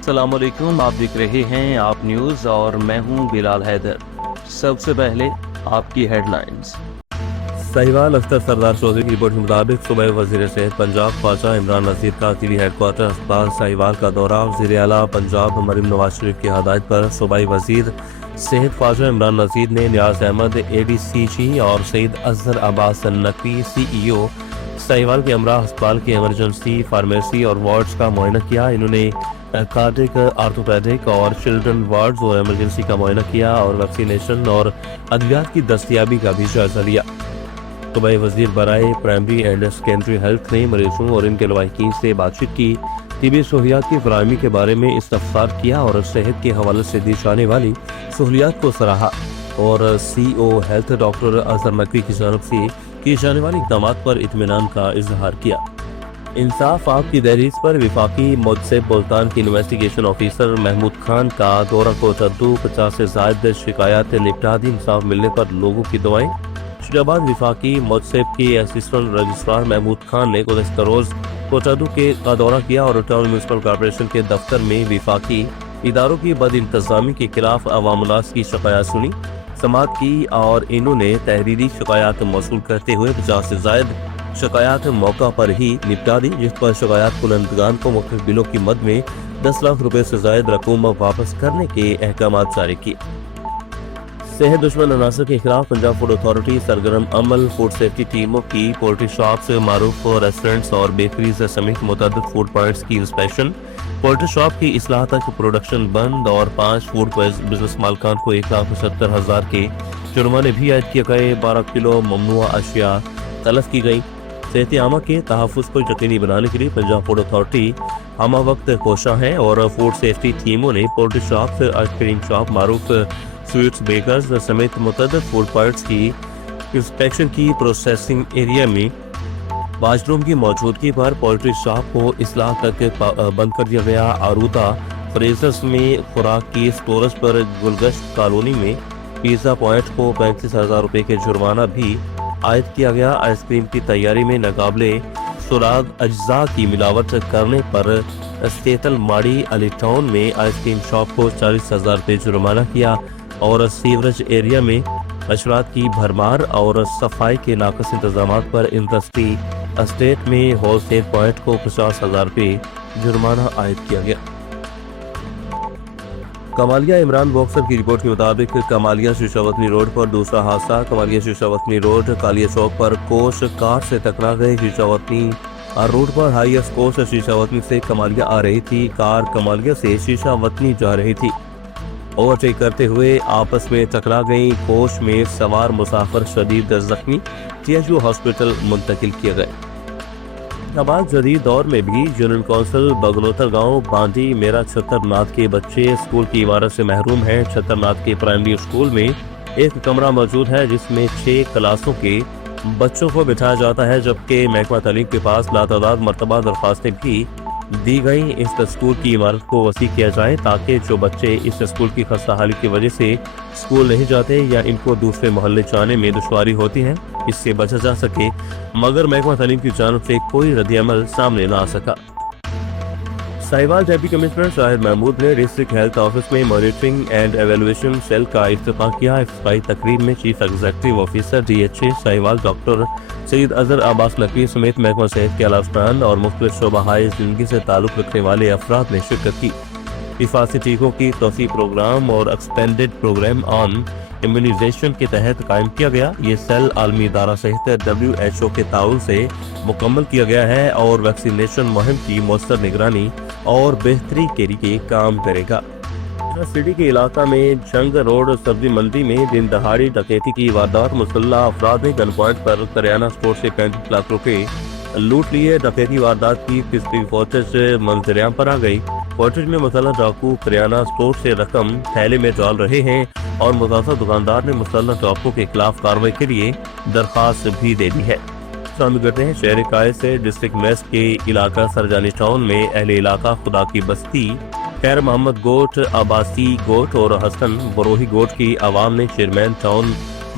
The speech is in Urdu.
السلام علیکم، آپ دیکھ رہے ہیں آپ نیوز اور میں ہوں بلال حیدر۔ سب سے پہلے آپ کی ہیڈ لائنز۔ سہیوال اختر سردار چودھری کی رپورٹ کے مطابق صوبائی وزیر صحت پنجاب خواجہ عمران نذیر کا ضلعی ہیڈ کوارٹر اسپتال سہیوال کا دورہ۔ وزیر اعلیٰ پنجاب مریم نواز شریف کی ہدایت پر صوبائی وزیر صحت خواجہ عمران نذیر نے نیاز احمد ADCG اور سید اظہر عباس نقوی CEO سہیوال کے امراء ہسپتال کے ایمرجنسی، فارمیسی اور وارڈز کا معائنہ کیا۔ انہوں نے کارڈک، آرتھوپیڈک اور چلڈرن وارڈز اور ایمرجنسی کا معائنہ کیا اور ویکسینیشن اور ادویات کی دستیابی کا بھی جائزہ لیا۔ صوبائی وزیر برائے پرائمری اینڈ سیکنڈری ہیلتھ نے مریضوں اور ان کے لواحقین سے بات چیت کی، طبی سہولیات کی فراہمی کے بارے میں استفسار کیا اور صحت کے حوالے سے دی جانے والی سہولیات کو سراہا، اور CO health doctor Azhar Naqvi کی جانب سے کیے جانے والے اقدامات پر اطمینان کا اظہار کیا۔ انصاف آپ کی دہلیز پر وفاقی متسب ملتان کی انویسٹیگیشن آفیسر محمود خان کا دورہ کوچدو، 50 سے زائد شکایات نپٹا دی، انصاف ملنے پر لوگوں کی دعائیں۔ شجاباد وفاقی متسب کی اسسٹنٹ رجسٹرار محمود خان نے گزشتہ روز کوچدو کا دورہ کیا اور ٹاؤن میونسپل کارپوریشن کے دفتر میں وفاقی اداروں کی بد انتظامی کے خلاف عوام الناس کی شکایات سنی، سماعت کی اور انہوں نے تحریری شکایات موصول کرتے ہوئے 50 سے زائد شکایات موقع پر ہی نپٹا دی، جس پر شکایات کنندگان کو مختلف بلوں کی مد میں 10 لاکھ روپے سے زائد رقوم واپس کرنے کے احکامات جاری کیے۔ صحت دشمن عناصر کے خلاف پنجاب فوڈ اتھارٹی سرگرم عمل۔ فوڈ سیفٹی ٹیموں کی پولٹری شاپس، معروف ریسٹورنٹس اور بیکریز سمیت متعدد فوڈ پوائنٹس کی انسپیکشن۔ پولٹری شاپ کی اصلاح تک پروڈکشن بند اور 5 فوڈ بزنس مالکان کو 1,75,000 کے جرمانے بھی عائد کیے گئے۔ 12 کلو ممنوعہ اشیاء تلف کی گئی۔ صحت عامہ کے تحفظ کو یقینی بنانے کے لیے پنجاب فوڈ اتھارٹی ہمہ وقت کوشاں ہے اور فوڈ سیفٹی ٹیموں نے poultry shop, ice cream shop, معروف سویٹس بیکرز سمیت متعدد فوڈ پوائنٹس کی انسپیکشن کی۔ پروسیسنگ ایریا میں واش روم کی موجودگی پر پولٹری شاپ کو اصلاح تک بند کر دیا گیا۔ آرودہ فریزرز میں خوراک کی سٹورز پر گلگشت کالونی میں پیزا پوائنٹ کو 35,000 روپے کے جرمانہ بھی عائد کیا گیا۔ آئس کریم کی تیاری میں ناقابل سراغ اجزاء کی ملاوٹ کرنے پر سیتل ماڑی علی ٹاؤن میں آئس کریم شاپ کو 40,000 روپے جرمانہ کیا، اور سیوریج ایریا میں حشرات کی بھرمار اور صفائی کے ناقص انتظامات پر انڈسٹری اسٹیٹ میں ہول سیل پوائنٹ کو 50,000 روپے جرمانہ عائد کیا گیا۔ کمالیہ عمران باکسر کی رپورٹ کے مطابق کمالیہ شیشہ وطنی روڈ پر دوسرا حادثہ۔ کمالیہ شیشہ وطنی روڈ کالیہ چوک پر کوش کار سے ٹکرا گئے۔ شیشہ وطنی روڈ پر ہائی اسکورس شیشہ وطنی سے کمالیہ آ رہی تھی، کار کمالیہ سے شیشہ وطنی جا رہی تھی، اوورٹیک کرتے ہوئے آپس میں ٹکرا گئی۔ کوش میں سوار مسافر شدید زخمی، THU ہاسپٹل منتقل کیے گئے۔ آباد جدید دور میں بھی یونین کونسل بگلوتر گاؤں باندی میرا چھتر ناتھ کے بچے اسکول کی عمارت سے محروم ہیں۔ چھتر ناتھ کے پرائمری اسکول میں ایک کمرہ موجود ہے جس میں 6 کلاسوں کے بچوں کو بٹھایا جاتا ہے، جبکہ محکمہ تعلیم کے پاس لاتعداد مرتبہ درخواستیں بھی دی گئی۔ اس اسکول کی عمارت کو وسیع کیا جائے تاکہ جو بچے اس اسکول کی خستہ حالی کی وجہ سے اسکول نہیں جاتے یا ان کو دوسرے محلے جانے میں دشواری ہوتی ہے، اس سے بچا جا سکے، مگر محکمہ تعلیم کی جانب سے کوئی رد عمل سامنے نہ آ سکا۔ سہیوال ڈپٹی کمشنر شاہد محمود نے ڈسٹرکٹ ہیلتھ آفس میں مانیٹرنگ اینڈ ایویلویشن سیل کا افتتاح کیا۔ افتتاحی تقریب میں chief executive officer DHA Sahiwal doctor Syed Azhar Abbas Naqvi سمیت محکمہ صحت کے اعلیٰ افسران اور مختلف شعبہ زندگی سے تعلق رکھنے والے افراد نے شرکت کی۔ حفاظتی ٹیکوں کی توسیع پروگرام اور ایکسپینڈڈ پروگرام آن امیونائزیشن کے تحت قائم کیا گیا۔ یہ سیل عالمی ادارہ صحت WHO کے تعاون سے مکمل کیا گیا ہے اور ویکسینیشن مہم کی مؤثر نگرانی اور بہتری کے لیے کام کرے گا۔ سٹی کے علاقہ میں جنگ روڈ سبزی منڈی میں دن دہاڑی ڈکیتی کی واردات۔ مسلح افراد نے گن پوائنٹ پر کریانہ اسٹور سے 35 لاکھ روپے لوٹ لیے۔ ڈکیتی واردات کی CCTV فوٹیج منظر عام پر آ گئی۔ فوٹیج میں مسلح ڈاکو کریانہ اسٹور سے رقم تھیلے میں ڈال رہے ہیں اور متاثرہ دکاندار نے مسلح ڈاکو کے خلاف کارروائی کے لیے درخواست بھی دے دی ہے۔ شامل کرتے ہیں شہر قائد سے ڈسٹرکٹ ویسٹ کے علاقہ سرجانی ٹاؤن میں اہل علاقہ خدا کی بستی خیر محمد گوٹ، عباسی گوٹ اور حسن بروہی گوٹ کی عوام نے چیئرمین ٹاؤن